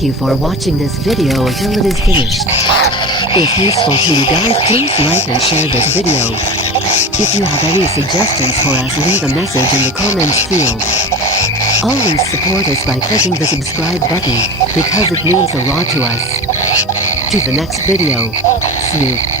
Thank you for watching this video until it is finished. If useful to you guys, please like and share this video. If you have any suggestions for us, leave a message in the comments field. Always support us by clicking the subscribe button, because it means a lot to us. To the next video. See you.